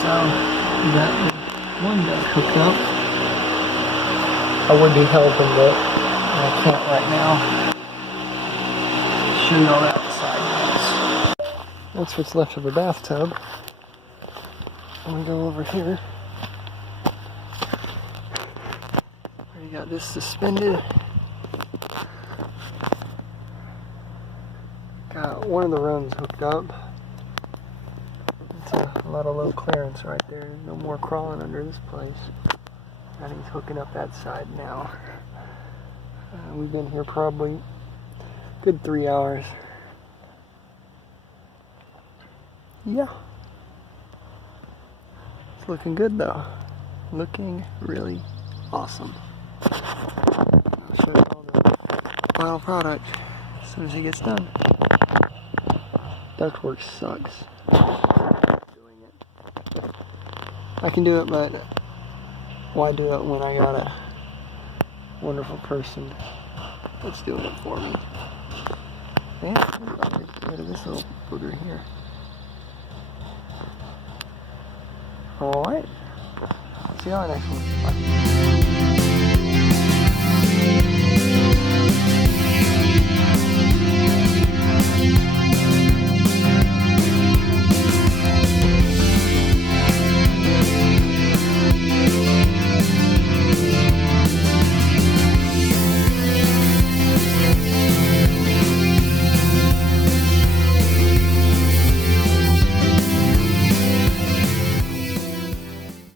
So we got the one duct hooked up. I would be helping, but I can't right now. Show you all that outside. That's what's left of her bathtub. I'm gonna go over here. Already got this suspended. Got one of the runs hooked up. It's a lot of low clearance right there. There's no more crawling under this place. And he's hooking up that side now. We've been here probably a good 3 hours. Yeah. It's looking good though. Looking really awesome. I'll show you all the final product as soon as he gets done. Ductwork sucks. Doing it. I can do it, but why do it when I got a wonderful person that's doing it for me? Man, I'll get rid of this little booger here. Alright. See you on the next one. Bye.